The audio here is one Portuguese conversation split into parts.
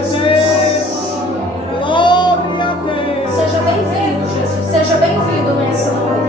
Jesus. Glória a Deus. Seja bem-vindo, Jesus. Seja bem-vindo nessa noite.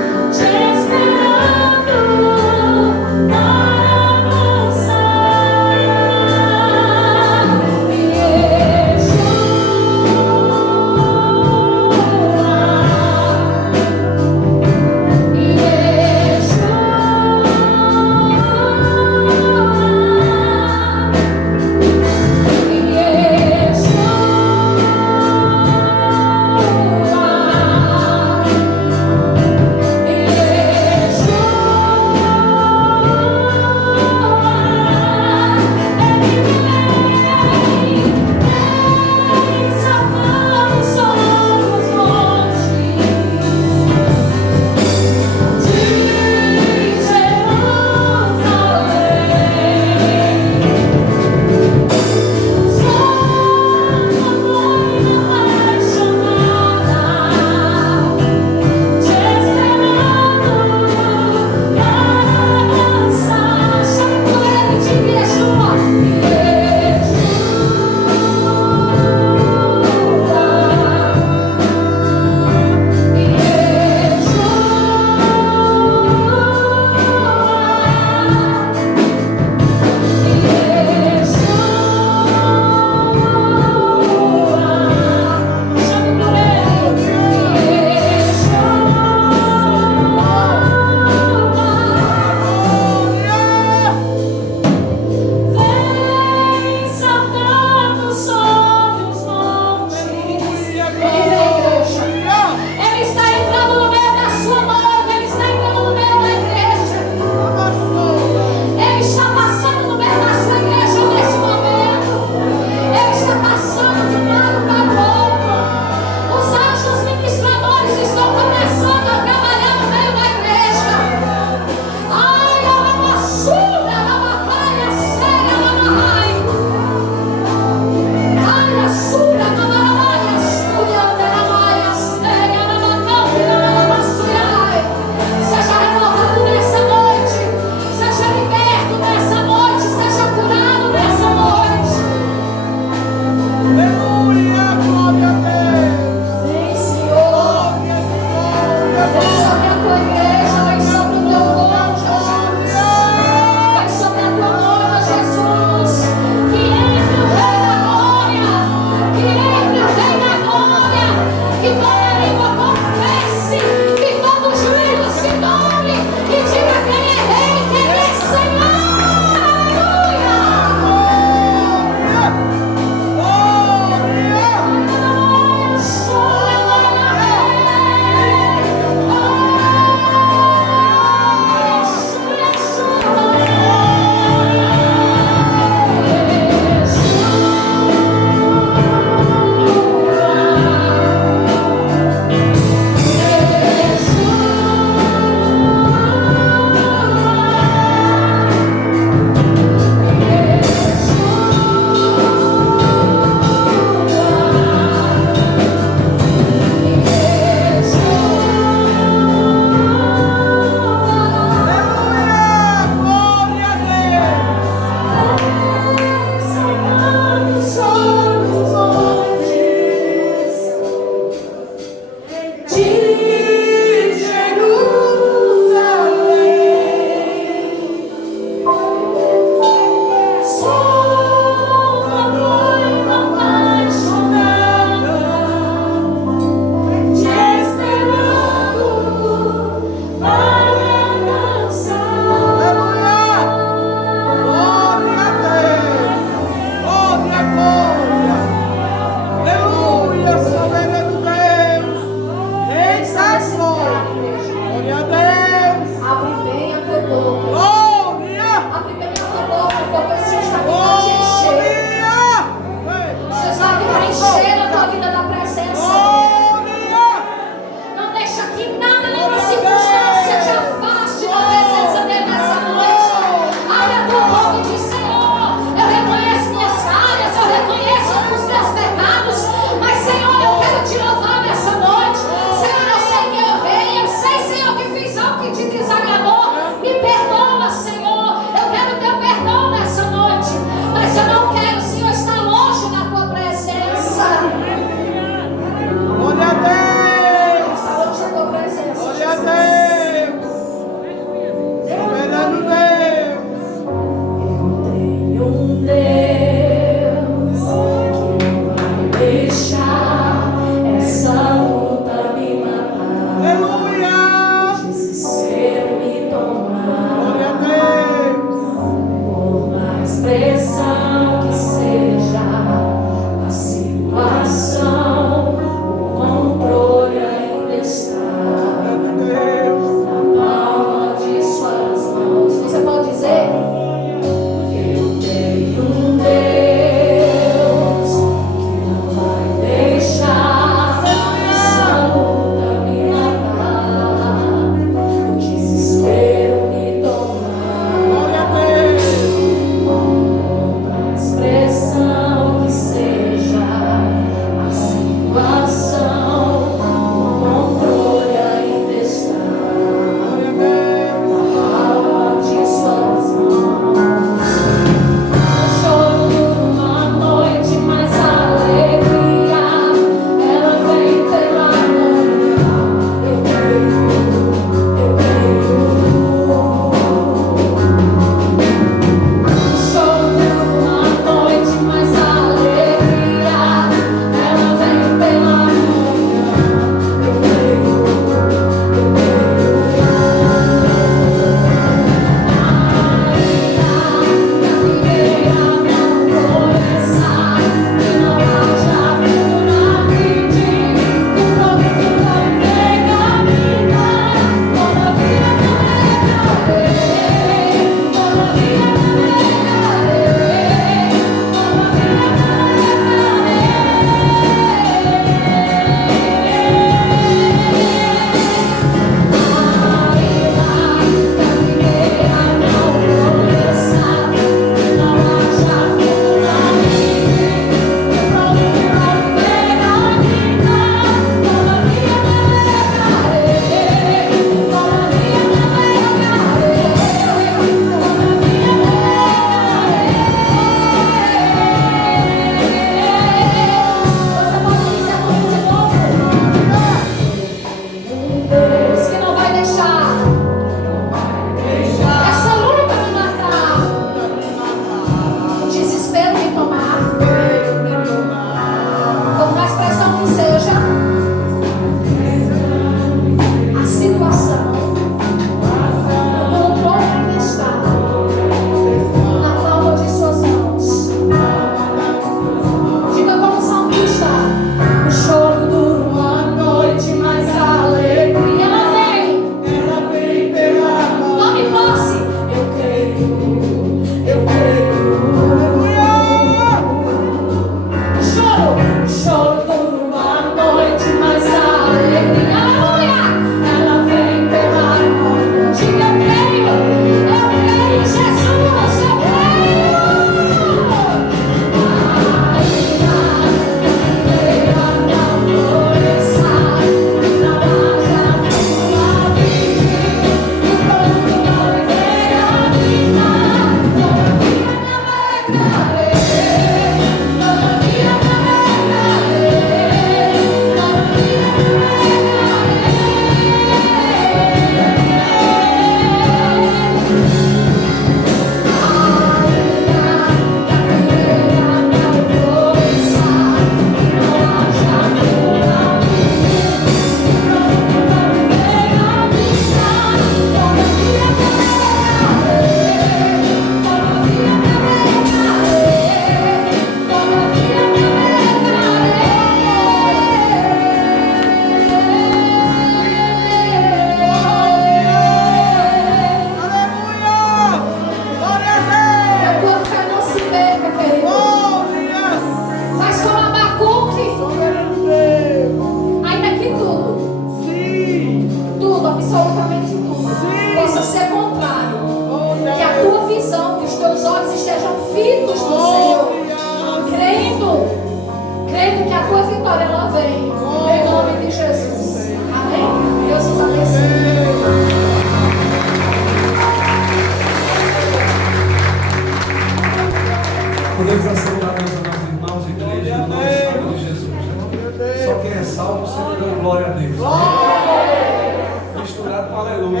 Deus. Misturado com aleluia.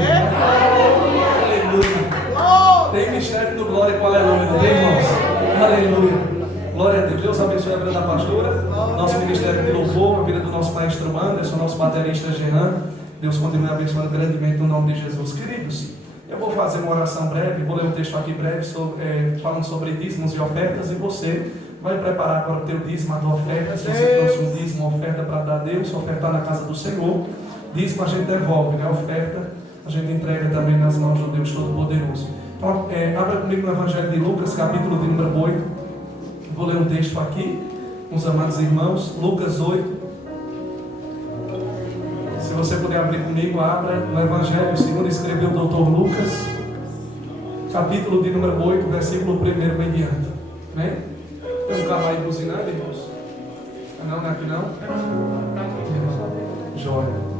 Aleluia. Tem mistério no glória com aleluia, não tem, irmãos? Aleluia. Glória a Deus. Deus abençoe a vida da pastora, nosso ministério de louvor, a vida do nosso maestro Anderson, nosso baterista Jean. Deus continue abençoando grandemente no nome de Jesus. Queridos, eu vou fazer uma oração breve, vou ler um texto aqui breve falando sobre dízimos e ofertas, e você vai preparar para o teu dízimo, a tua oferta. Se você trouxe um dízimo, uma oferta para dar a Deus, ofertar na casa do Senhor, dízimo a gente devolve, né? A oferta a gente entrega também nas mãos do Deus Todo-Poderoso. Então, abra comigo no Evangelho de Lucas, capítulo de número 8. Vou ler um texto aqui, com os amados irmãos, Lucas 8. Se você puder abrir comigo, abra no Evangelho segundo escreveu o doutor Lucas, capítulo de número 8, versículo 1 em diante. Amém? Tem um carro aí buzinando, irmãos? Não é aqui não? Joia.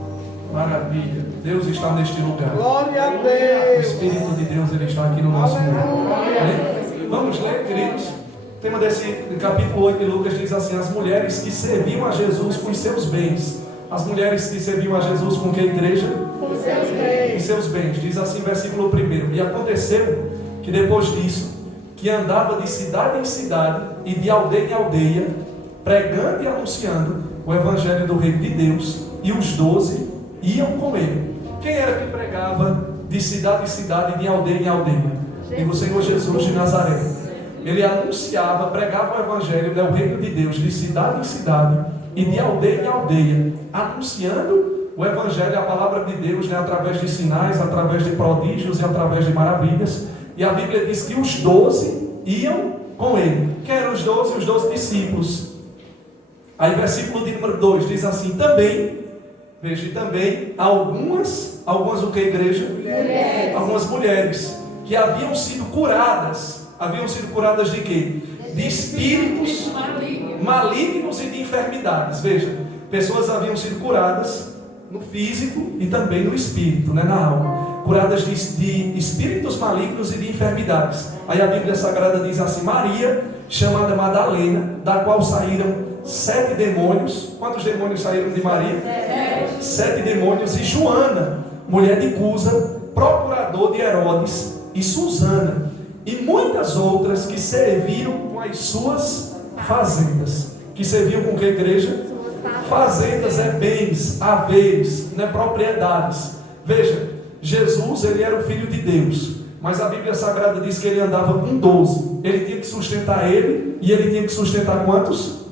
Maravilha. Deus está neste lugar. Glória a O Deus. Espírito de Deus, Ele está aqui no nosso meio. Amém? Vamos ler, queridos. O tema desse capítulo 8 de Lucas diz assim: as mulheres que serviam a Jesus com os seus bens. As mulheres que serviam a Jesus com que a igreja? Com seus bens. Com seus bens. Diz assim, versículo 1. E aconteceu que depois disso, que andava de cidade em cidade e de aldeia em aldeia, pregando e anunciando o evangelho do reino de Deus, e os 12 iam com ele. Quem era que pregava de cidade em cidade e de aldeia em aldeia? E o Senhor Jesus de Nazaré. Ele anunciava, pregava o evangelho do reino de Deus de cidade em cidade e de aldeia em aldeia, anunciando o evangelho, a palavra de Deus, né, através de sinais, através de prodígios e através de maravilhas. E a Bíblia diz que os 12 iam com ele. Quem eram os 12? Os 12 discípulos. Aí versículo de número 2 diz assim: também, veja, também algumas o que, igreja? Mulheres. Algumas mulheres que haviam sido curadas de quê? De espíritos malignos e de enfermidades. Veja, pessoas haviam sido curadas no físico e também no espírito, né, na alma, curadas de espíritos malignos e de enfermidades. Aí a Bíblia Sagrada diz assim: Maria, chamada Madalena, da qual saíram 7 demônios. Quantos demônios saíram de Maria? 7 demônios. E Joana, mulher de Cusa, procurador de Herodes, e Susana, e muitas outras que serviam com as suas fazendas. Que serviam com que, igreja? Fazendas é bens, haveres, não é propriedades. Veja, Jesus, ele era o Filho de Deus, mas a Bíblia Sagrada diz que ele andava com 12. Ele tinha que sustentar ele, e ele tinha que sustentar quantos?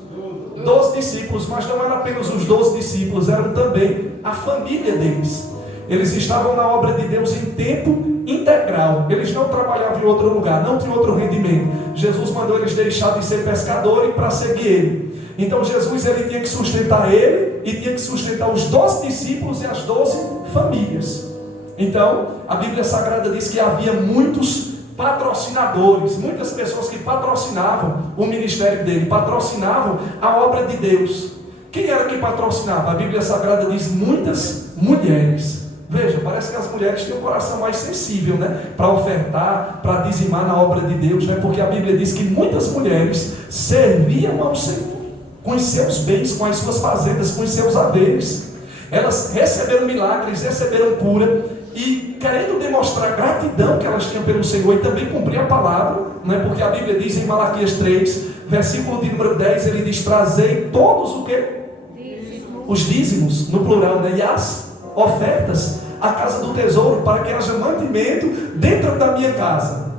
12 discípulos, mas não eram apenas os 12 discípulos, eram também a família deles. Eles estavam na obra de Deus em tempo integral. Eles não trabalhavam em outro lugar, não tinham outro rendimento. Jesus mandou eles deixar de ser pescador e para seguir ele. Então Jesus, ele tinha que sustentar ele e tinha que sustentar os 12 discípulos e as 12 famílias. Então a Bíblia Sagrada diz que havia muitos patrocinadores, muitas pessoas que patrocinavam o ministério dele, patrocinavam a obra de Deus. Quem era que patrocinava? A Bíblia Sagrada diz muitas mulheres. Veja, parece que as mulheres têm um coração mais sensível, né? Para ofertar, para dizimar na obra de Deus, né? Porque a Bíblia diz que muitas mulheres serviam ao Senhor com os seus bens, com as suas fazendas, com os seus haveres. Elas receberam milagres, receberam cura, e querendo demonstrar gratidão que elas tinham pelo Senhor e também cumprir a palavra, né? Porque a Bíblia diz em Malaquias 3, versículo de número 10, ele diz: trazei todos o que? Os dízimos, no plural, né? E as ofertas à casa do tesouro, para que haja mantimento dentro da minha casa.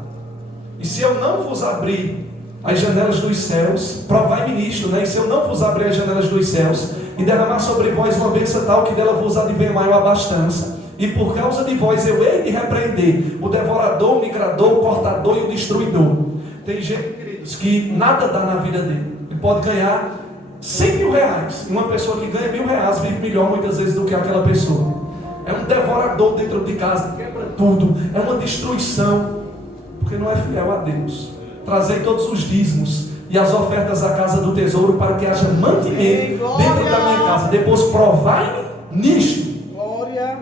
E se eu não vos abrir as janelas dos céus, provai-me nisto, né? E se eu não vos abrir as janelas dos céus e derramar sobre vós uma bênção tal que dela vos advenha maior abastança, e por causa de vós eu hei de repreender o devorador, o migrador, o cortador e o destruidor. Tem gente, queridos, que nada dá na vida dele. Ele pode ganhar 100 mil reais. Uma pessoa que ganha 1.000 reais vive melhor muitas vezes do que aquela pessoa. É um devorador dentro de casa, quebra tudo, é uma destruição, porque não é fiel a Deus. Trazei todos os dízimos e as ofertas à casa do tesouro, para que haja mantimento dentro da minha casa. Depois provai-me nisto,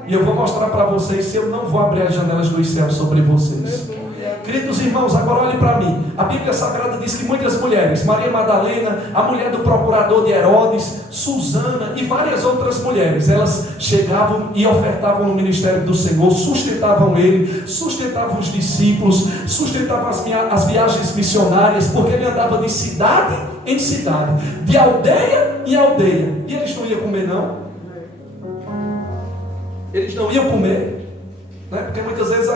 e eu vou mostrar para vocês se eu não vou abrir as janelas dos céus sobre vocês. Queridos irmãos, agora olhem para mim. A Bíblia Sagrada diz que muitas mulheres, Maria Madalena, a mulher do procurador de Herodes, Susana e várias outras mulheres, elas chegavam e ofertavam no ministério do Senhor, sustentavam ele, sustentavam os discípulos, sustentavam as viagens missionárias, porque ele andava de cidade em cidade, de aldeia em aldeia. E eles não iam comer, não? Eles não iam comer. Né? Porque muitas vezes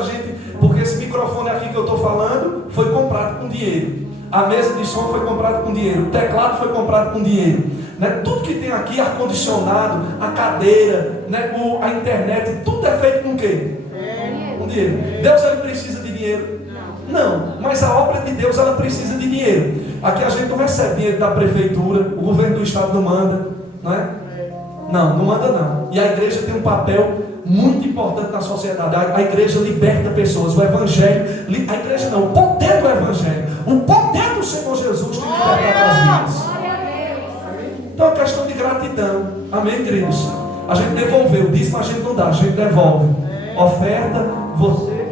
porque esse microfone aqui que eu estou falando foi comprado com dinheiro, a mesa de som foi comprada com dinheiro, o teclado foi comprado com dinheiro, né? Tudo que tem aqui, ar-condicionado, a cadeira, né? A internet, tudo é feito com quê? Com dinheiro. Deus, ele precisa de dinheiro? Não, mas a obra de Deus, ela precisa de dinheiro. Aqui a gente não recebe dinheiro da prefeitura, o governo do estado não manda, não é? Não manda não. E a igreja tem um papel muito importante na sociedade. A igreja liberta pessoas. O evangelho, a igreja não, o poder do evangelho, o poder do Senhor Jesus tem libertado as vidas. Então é questão de gratidão. Amém, queridos? A gente devolveu, o dízimo a gente não dá, a gente devolve. Oferta, você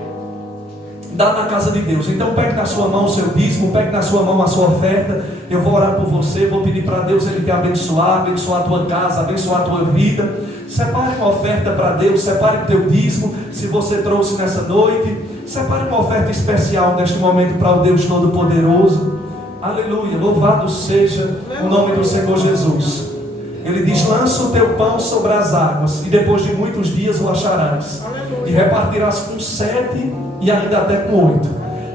dá na casa de Deus. Então pegue na sua mão o seu dízimo, pegue na sua mão a sua oferta. Eu vou orar por você, vou pedir para Deus ele te abençoar a tua casa, abençoar a tua vida. Separe uma oferta para Deus, separe o teu dízimo, se você trouxe nessa noite. Separe uma oferta especial neste momento para o Deus Todo-Poderoso. Aleluia, louvado seja o nome do Senhor Jesus. Ele diz: lança o teu pão sobre as águas, e depois de muitos dias o acharás, e repartirás com 7 e ainda até com 8.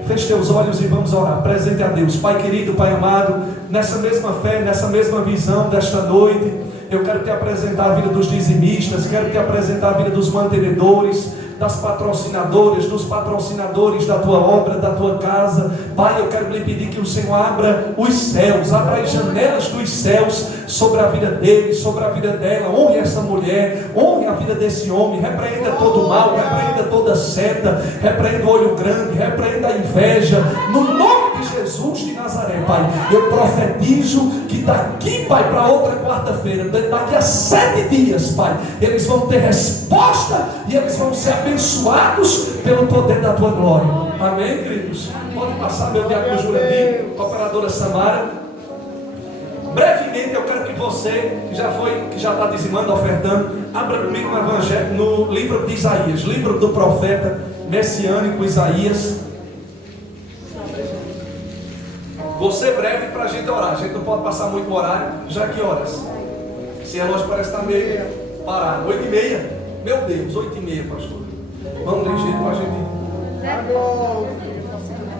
Feche teus olhos e vamos orar. Presente a Deus. Pai querido, Pai amado, nessa mesma fé, nessa mesma visão desta noite, eu quero te apresentar a vida dos dizimistas, quero te apresentar a vida dos mantenedores, das patrocinadoras, dos patrocinadores da tua obra, da tua casa. Pai, eu quero lhe pedir que o Senhor abra os céus, abra as janelas dos céus sobre a vida dele, sobre a vida dela. Honre essa mulher, honre a vida desse homem, repreenda todo o mal, repreenda toda seta, repreenda o olho grande, repreenda a inveja, no nome de Jesus de Nazaré. Pai, eu profetizo que daqui, Pai, para outra quarta-feira, daqui a 7 dias, Pai, eles vão ter resposta e eles vão ser abençoados pelo poder da tua glória. Amém, queridos? Pode passar, meu diácono Jurandir, operadora Samara. Brevemente eu quero que você, que já está dizimando, ofertando, abra comigo no Evangelho, no livro de Isaías, livro do profeta messiânico Isaías. Você breve para a gente orar. A gente não pode passar muito horário. Já que horas? Esse relógio parece estar meio parado. 8h30? Meu Deus, 8h30, pastor. Vamos ligeiro para a gente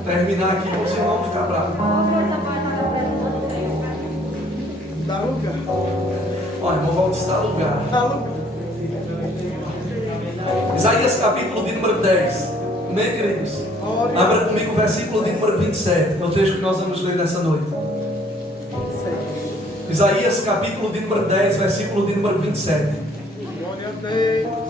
terminar aqui, vocês não vão ficar bravos. Dá lugar. Olha, irmão, vamos dar lugar. Dá lugar. Isaías capítulo de número 10. Amém, queridos? Abra comigo o versículo de número 27. É o texto que nós vamos ler nessa noite. Isaías capítulo de número 10, versículo de número 27. Glória a Deus.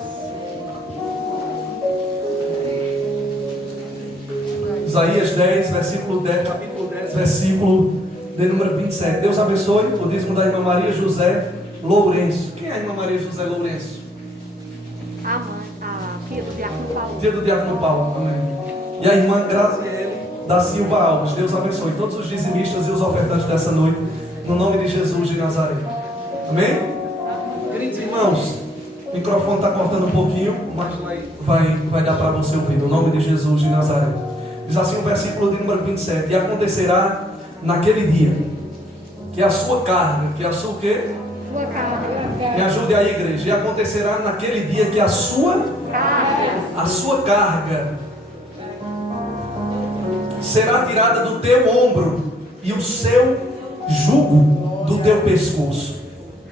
Isaías 10, versículo 10, capítulo 10, versículo de número 27. Deus abençoe o dízimo da irmã Maria José Lourenço. Quem é a irmã Maria José Lourenço? A filha do diácono Paulo. Filha do diácono Paulo, amém. E a irmã Graziele da Silva Alves. Deus abençoe todos os dizimistas e os ofertantes dessa noite, no nome de Jesus de Nazaré. Amém? Queridos irmãos, o microfone está cortando um pouquinho, mas vai dar para você ouvir, no nome de Jesus de Nazaré. Diz assim o versículo de número 27. E acontecerá naquele dia que a sua carga, que a sua o quê? Sua carga. Me ajude aí, igreja. E acontecerá naquele dia que a sua carga será tirada do teu ombro e o seu jugo do teu pescoço,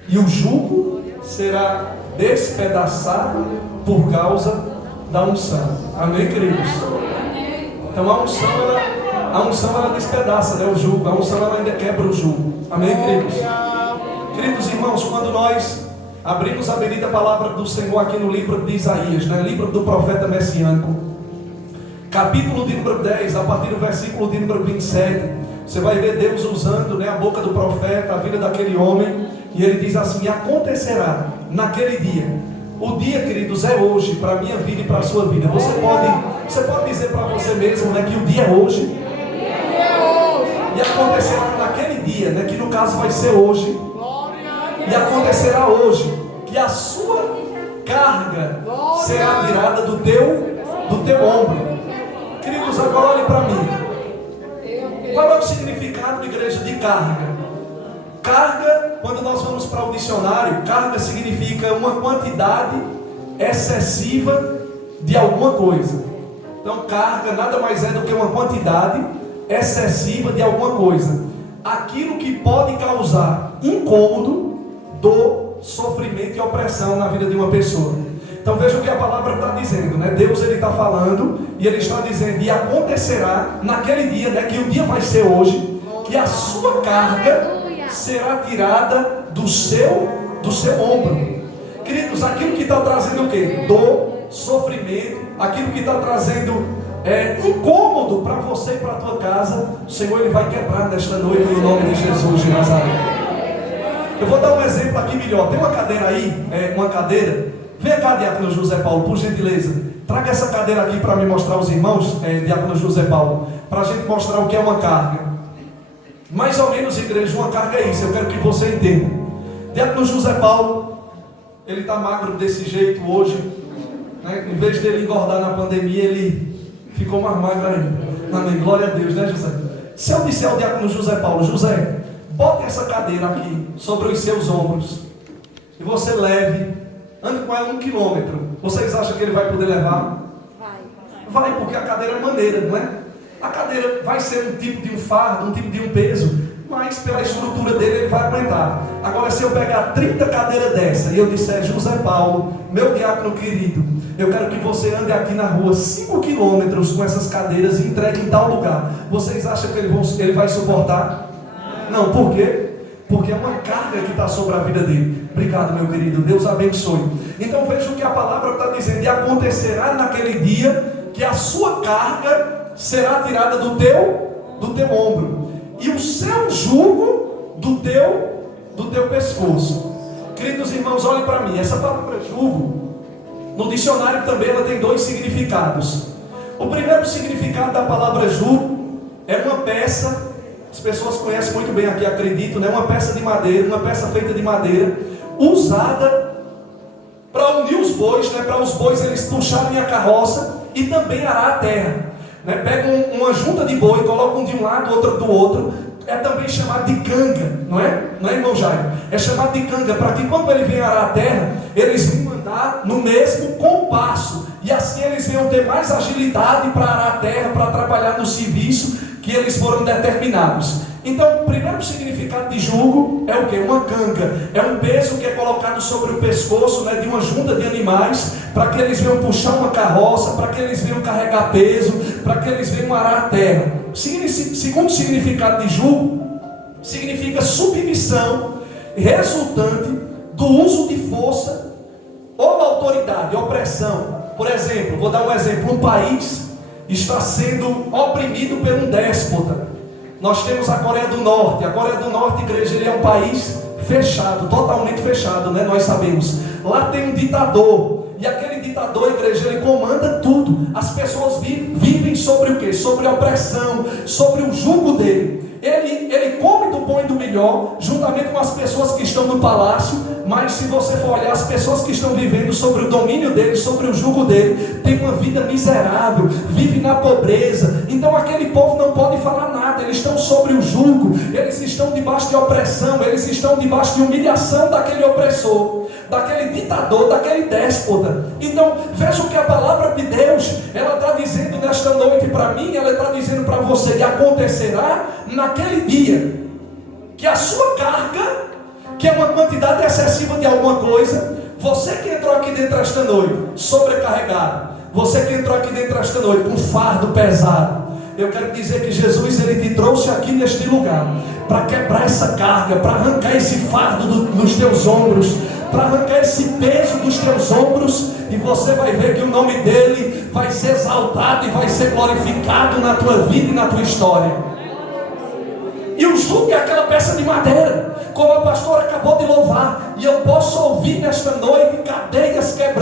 e o jugo será despedaçado por causa da unção. Amém, queridos? Então a unção ela despedaça, né, o jugo. A unção ela ainda quebra o jugo. Amém, queridos? Queridos irmãos, quando nós abrimos a bendita palavra do Senhor aqui no livro de Isaías, né, livro do profeta messiânico, capítulo de número 10, a partir do versículo de número 27, você vai ver Deus usando, né, a boca do profeta, a vida daquele homem, e ele diz assim: e acontecerá naquele dia O dia, queridos, é hoje, para a minha vida e para a sua vida. Você pode dizer para você mesmo, né, que o dia é hoje. E acontecerá naquele dia, né, que no caso vai ser hoje. E acontecerá hoje que a sua carga será tirada do teu ombro. Queridos, agora olhe para mim. Qual é o significado, igreja, de carga? Carga, quando nós vamos para o dicionário, carga significa uma quantidade excessiva de alguma coisa. Então, carga nada mais é do que uma quantidade excessiva de alguma coisa. Aquilo que pode causar incômodo, dor, sofrimento e opressão na vida de uma pessoa. Então veja o que a palavra está dizendo, né? Deus ele está falando e ele está dizendo, e acontecerá naquele dia, né? Que o dia vai ser hoje, que a sua carga será tirada do seu ombro. Queridos, aquilo que está trazendo o quê? Dor, sofrimento, aquilo que está trazendo incômodo para você e para a tua casa, o Senhor ele vai quebrar nesta noite no nome de Jesus de Nazaré. Eu vou dar um exemplo aqui melhor. Tem uma cadeira aí, uma cadeira. Vem cá, diácono José Paulo, por gentileza. Traga essa cadeira aqui para me mostrar aos irmãos, diácono José Paulo, para a gente mostrar o que é uma carga. Mais ou menos, igreja, uma carga é isso. Eu quero que você entenda. Diácono José Paulo, ele está magro desse jeito hoje, né? Em vez dele engordar na pandemia, ele ficou mais magro ainda. Amém, glória a Deus, né, José? Se eu disser ao diácono José Paulo, José, bote essa cadeira aqui sobre os seus ombros e você leve, ande com ela 1 quilômetro. Vocês acham que ele vai poder levar? Vai, porque a cadeira é maneira, não é? A cadeira vai ser um tipo de um fardo, um tipo de um peso, mas pela estrutura dele ele vai aguentar. Agora, se eu pegar 30 cadeiras dessa e eu disser, José Paulo, meu diácono querido, eu quero que você ande aqui na rua 5 quilômetros com essas cadeiras e entregue em tal lugar, vocês acham que ele vai suportar? Não, por quê? Porque é uma carga que está sobre a vida dele. Obrigado, meu querido, Deus abençoe. Então veja o que a palavra está dizendo, e acontecerá naquele dia que a sua carga será tirada do teu ombro, e o seu jugo do teu pescoço. Queridos irmãos, olhem para mim. Essa palavra jugo, no dicionário também ela tem 2 significados. O primeiro significado da palavra jugo é uma peça, as pessoas conhecem muito bem aqui, acredito, né? Uma peça de madeira, uma peça feita de madeira, usada para unir os bois, né? Para os bois eles puxarem a carroça e também arar a terra. Pegam uma junta de boi, colocam de um lado, outro do outro. É também chamado de canga, não é? Não é, irmão Jairo? É chamado de canga, para que quando ele vem arar a terra, eles vão andar no mesmo compasso, e assim eles venham ter mais agilidade para arar a terra, para trabalhar no serviço que eles foram determinados. Então, o primeiro significado de jugo é o que? Uma canga. É um peso que é colocado sobre o pescoço, né, de uma junta de animais, para que eles venham puxar uma carroça, para que eles venham carregar peso, para que eles venham arar a terra. Segundo significado de jugo, significa submissão resultante do uso de força ou autoridade, opressão. Por exemplo, vou dar um exemplo. Um país está sendo oprimido por um déspota. Nós temos a Coreia do Norte. A Coreia do Norte, igreja, ele é um país fechado, totalmente fechado, né? Nós sabemos. Lá tem um ditador. E aquele ditador, igreja, ele comanda tudo. As pessoas vivem sobre o quê? Sobre a opressão, sobre o jugo dele. Ele come do bom e do melhor, juntamente com as pessoas que estão no palácio. Mas se você for olhar, as pessoas que estão vivendo sobre o domínio dele, sobre o jugo dele, tem uma vida miserável, vive na pobreza. Então aquele povo não pode falar nada. Eles estão sobre o jugo, eles estão debaixo de opressão, eles estão debaixo de humilhação daquele opressor, daquele ditador, daquele déspota. Então veja o que a palavra de Deus ela está dizendo nesta noite para mim. Ela está dizendo para você que acontecerá naquele dia que a sua carga, que é uma quantidade excessiva de alguma coisa, você que entrou aqui dentro esta noite sobrecarregado, você que entrou aqui dentro esta noite com um fardo pesado, eu quero dizer que Jesus ele te trouxe aqui neste lugar para quebrar essa carga, para arrancar esse fardo dos teus ombros, para arrancar esse peso dos teus ombros, e você vai ver que o nome dele vai ser exaltado e vai ser glorificado na tua vida e na tua história. E o jugo é aquela peça de madeira, como a pastora acabou de louvar, e eu posso ouvir nesta noite cadeias quebradas,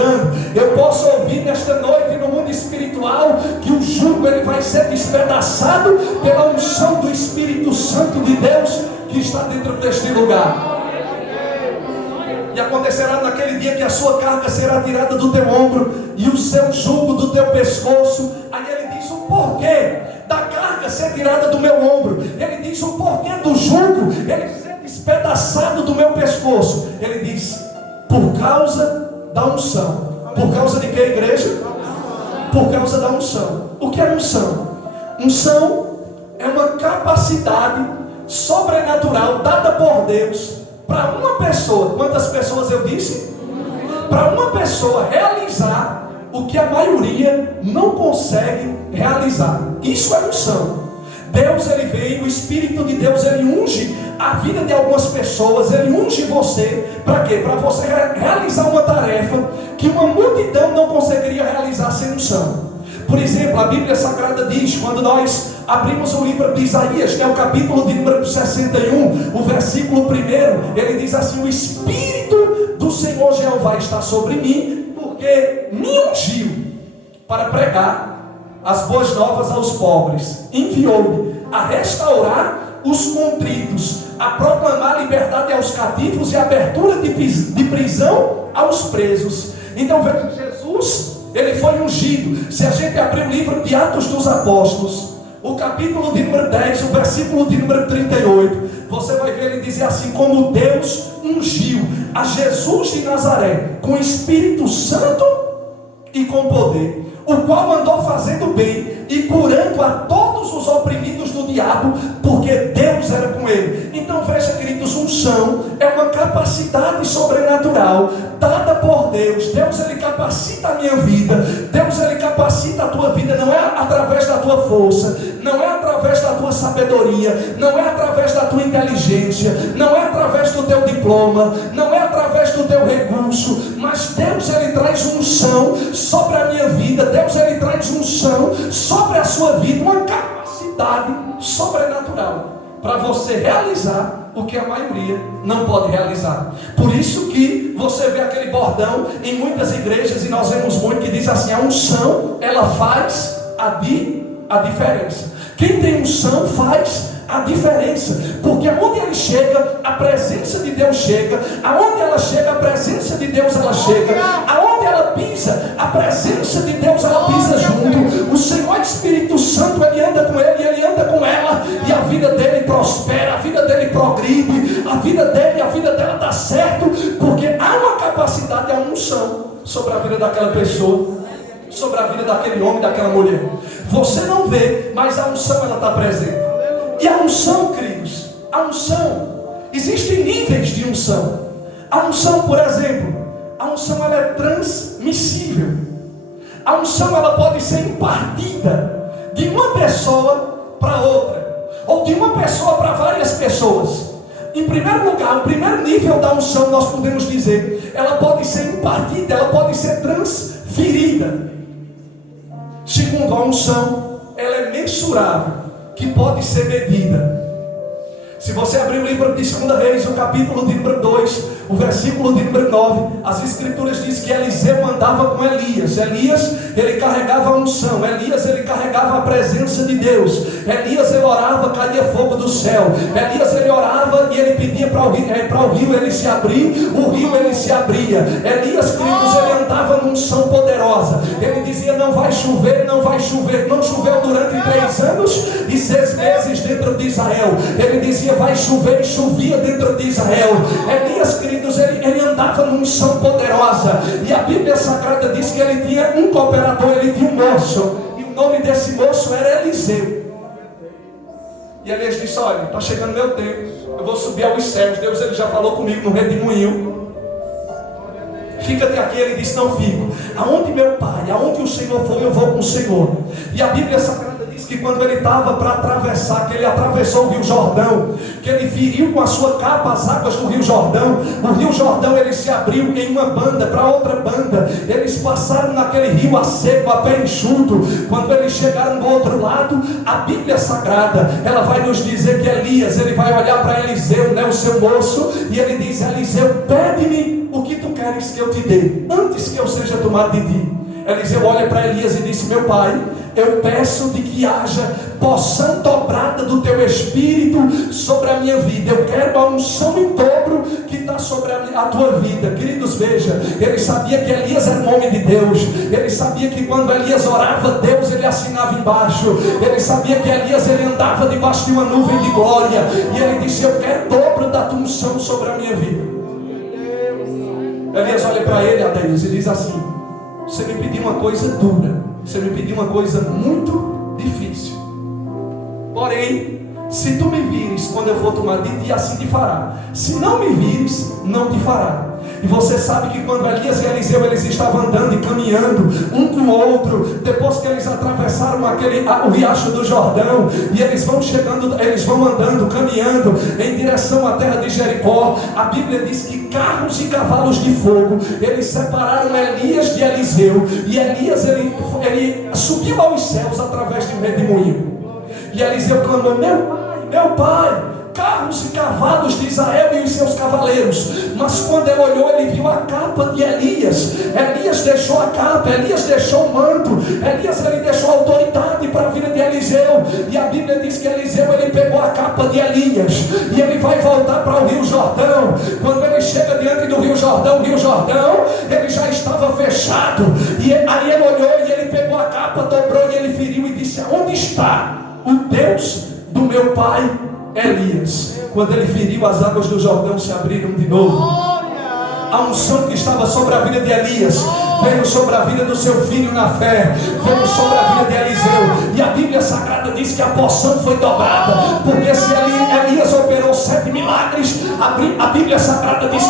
dia que a sua carga será tirada do teu ombro e o seu jugo do teu pescoço. Aí ele diz o porquê da carga ser tirada do meu ombro. Ele diz o porquê do jugo ele ser despedaçado do meu pescoço. Ele diz, por causa da unção. Por causa de que, igreja? Por causa da unção. O que é unção? Unção é uma capacidade sobrenatural dada por Deus para uma pessoa. Quantas pessoas eu disse? Para uma pessoa realizar o que a maioria não consegue realizar. Isso é unção. Deus, ele veio, o Espírito de Deus, ele unge a vida de algumas pessoas, ele unge você, para quê? Para você realizar uma tarefa que uma multidão não conseguiria realizar sem unção. Por exemplo, a Bíblia Sagrada diz, quando nós abrimos o livro de Isaías, que é o capítulo de número 61, o versículo 1, ele diz assim, o Espírito do Senhor Jeová está sobre mim, porque me ungiu para pregar as boas novas aos pobres, enviou-me a restaurar os contritos, a proclamar liberdade aos cativos e abertura de prisão aos presos. Então veja, Jesus, ele foi ungido. Se a gente abrir o livro de Atos dos Apóstolos, o capítulo de número 10, o versículo de número 38, você vai ver ele dizer assim, como Deus ungiu a Jesus de Nazaré com Espírito Santo e com poder, o qual andou fazendo bem e curando a todos os oprimidos do diabo, porque Deus era com ele. Então veja, queridos, unção é uma capacidade sobrenatural dada por Deus. Deus, ele capacita a minha vida. Deus, ele capacita a tua vida. Não é através da tua força, não é através da tua sabedoria, não é através da tua inteligência, não é através do teu diploma, não é através do teu recurso, mas Deus, ele traz unção sobre a minha vida. Deus, ele traz unção sobre a sua vida, uma capacidade sobrenatural para você realizar o que a maioria não pode realizar. Por isso que você vê aquele bordão em muitas igrejas, e nós vemos muito, que diz assim, a unção, ela faz a diferença. Quem tem unção faz a diferença, porque aonde ele chega, a presença de Deus chega. Aonde ela chega, a presença de Deus ela chega. Aonde ela pisa, a presença de Deus ela pisa junto. O Senhor Espírito Santo, ele anda com ele, ele anda com ela, e a vida dele prospera, a vida dele progride, a vida dela dá certo, porque há uma capacidade, há uma unção sobre a vida daquela pessoa, sobre a vida daquele homem, daquela mulher. Você não vê, mas a unção ela está presente. E a unção, queridos, a unção, existem níveis de unção. A unção, por exemplo, a unção ela é transmissível. A unção ela pode ser impartida de uma pessoa para outra, ou de uma pessoa para várias pessoas. Em primeiro lugar, o primeiro nível da unção, nós podemos dizer, ela pode ser impartida, ela pode ser transferida. Segundo, a unção, ela é mensurável, que pode ser medida. Se você abrir o livro de 2 Reis, o capítulo de número 2, o versículo de número 9, as escrituras dizem que Eliseu andava com Elias. Elias, ele carregava a unção. Elias, ele carregava a presença de Deus. Elias, ele orava, caía fogo do céu. Elias, ele orava e ele pedia para o rio ele se abrir, o rio ele se abria. Elias, queridos, ele andava numa unção poderosa. Ele dizia, não vai chover, não vai chover. Não choveu durante 3 anos e 6 meses dentro de Israel. Ele dizia, vai chover, e chovia dentro de Israel. Elias, queridos, ele andava numa unção poderosa. E a Bíblia Sagrada diz que ele tinha um cooperador, ele tinha um moço, e o nome desse moço era Eliseu. E Elias disse, olha, está chegando meu tempo, eu vou subir aos céus. Deus, ele já falou comigo no redemoinho, fica-te aqui. Ele disse, não fico. Aonde meu pai, aonde o Senhor for, eu vou com o Senhor. E a Bíblia Sagrada diz que quando ele estava para atravessar, que ele atravessou o Rio Jordão, que ele feriu com a sua capa as águas do Rio Jordão, o Rio Jordão ele se abriu em uma banda para outra banda. Eles passaram naquele rio a seco, a pé enxuto. Quando eles chegaram do outro lado, a Bíblia Sagrada, ela vai nos dizer que Elias, ele vai olhar para Eliseu, né, o seu moço, e ele diz, Eliseu, pede-me o que tu queres que eu te dê, antes que eu seja tomado de ti. Eliseu olha para Elias e disse, meu pai, eu peço de que haja porção dobrada do teu Espírito sobre a minha vida. Eu quero a unção em dobro que está sobre a tua vida. Queridos, veja, ele sabia que Elias era um homem de Deus. Ele sabia que quando Elias orava, Deus ele assinava embaixo. Ele sabia que Elias ele andava debaixo de uma nuvem de glória. E ele disse: eu quero dobro da tua unção sobre a minha vida. Elias olha para ele, Adeus, e diz assim: você me pediu uma coisa dura, você me pediu uma coisa muito difícil. Porém, se tu me vires quando eu for tomar de ti, assim te fará. Se não me vires, não te fará. E você sabe que quando Elias e Eliseu eles estavam andando e caminhando um com o outro, depois que eles atravessaram o riacho do Jordão, e eles vão chegando, eles vão andando, caminhando em direção à terra de Jericó, a Bíblia diz que carros e cavalos de fogo, eles separaram Elias de Eliseu, e Elias ele subiu aos céus através de um redemoinho. E Eliseu clamou: meu pai, carros e cavalos de Israel e os seus cavaleiros. Mas quando ele olhou, ele viu a capa de Elias. Elias deixou a capa, Elias deixou o manto, Elias ele deixou a autoridade para a vida de Eliseu. E a Bíblia diz que Eliseu ele pegou a capa de Elias e ele vai voltar para o Rio Jordão. Quando ele chega diante do Rio Jordão ele já estava fechado. E aí ele olhou e ele pegou a capa, dobrou e ele feriu e disse: aonde está o Deus do meu pai Elias? Quando ele feriu, as águas do Jordão se abriram de novo. A unção que estava sobre a vida de Elias veio sobre a vida do seu filho na fé, veio sobre a vida de Eliseu. E a Bíblia Sagrada diz que a porção foi dobrada, porque se Elias operou 7 milagres, a Bíblia Sagrada diz que